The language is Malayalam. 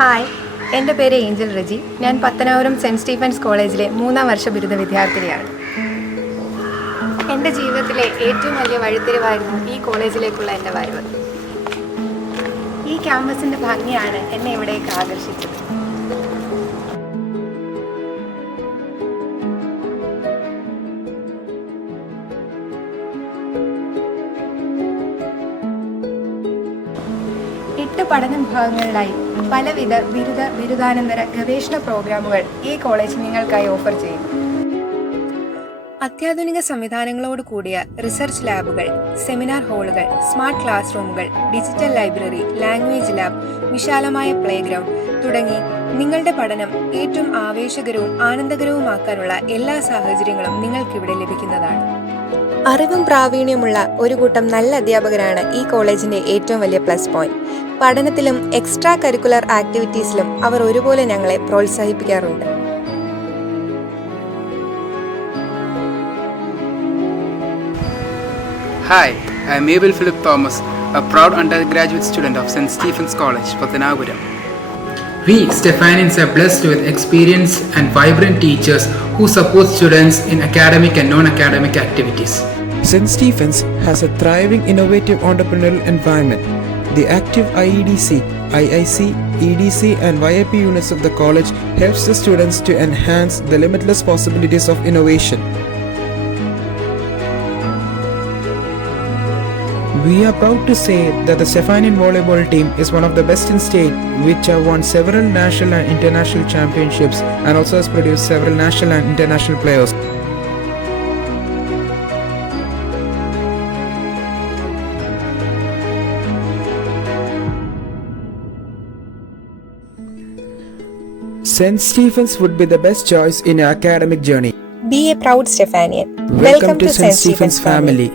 ഹായ്, എൻ്റെ പേര് ഏഞ്ചൽ റെജി. ഞാൻ പത്തനാപുരം സെൻറ്റ് സ്റ്റീഫൻസ് കോളേജിലെ 3ാം വർഷ ബിരുദ വിദ്യാർത്ഥിനിയാണ്. എൻ്റെ ജീവിതത്തിലെ ഏറ്റവും വലിയ വഴിത്തിരിവായിരുന്നു ഈ കോളേജിലേക്കുള്ള എൻ്റെ വരവ്. ഈ ക്യാമ്പസിൻ്റെ ഭംഗിയാണ് എന്നെ ഇവിടേക്ക് ആകർഷിച്ചത്. പഠന വിഭാഗങ്ങളിലായി പലവിധ ബിരുദാനന്തര ഗവേഷണ പ്രോഗ്രാമുകൾ ഈ കോളേജ് നിങ്ങൾക്കായി ഓഫർ ചെയ്യും. അത്യാധുനിക സംവിധാനങ്ങളോട് കൂടിയ റിസർച്ച് ലാബുകൾ, സെമിനാർ ഹാളുകൾ, സ്മാർട്ട് ക്ലാസ് റൂമുകൾ, ഡിജിറ്റൽ ലൈബ്രറി, ലാംഗ്വേജ് ലാബ്, വിശാലമായ പ്ലേ ഗ്രൗണ്ട് തുടങ്ങി നിങ്ങളുടെ പഠനം ഏറ്റവും ആവേശകരവും ആനന്ദകരവുമാക്കാനുള്ള എല്ലാ സാഹചര്യങ്ങളും നിങ്ങൾക്കിവിടെ ലഭിക്കുന്നതാണ്. അറിവും പ്രാവീണ്യമുള്ള ഒരു കൂട്ടം നല്ല അധ്യാപകരാണ് ഈ കോളേജിന്റെ ഏറ്റവും വലിയ പ്ലസ് പോയിന്റ്. പഠനത്തിലും എക്സ്ട്രാ കരിക്കുലർ ആക്ടിവിറ്റീസിലും അവർ ഒരുപോലെ ഞങ്ങളെ പ്രോത്സാഹിപ്പിക്കാറുണ്ട്. Hi, I am Abel Philip Thomas, a proud undergraduate student of St. Stephen's College, Pathanapuram. We Stephanians are blessed with experienced and vibrant teachers who support students in academic and non-academic activities. St. Stephen's has a thriving, innovative entrepreneurial environment. The active IEDC, IIC, EDC and YIP units of the college helps the students to enhance the limitless possibilities of innovation. We are proud to say that the Stephanian volleyball team is one of the best in state, which have won several national and international championships and also has produced several national and international players. St. Stephen's would be the best choice in your academic journey. Be a proud Stephanian. Welcome to St. Stephen's family.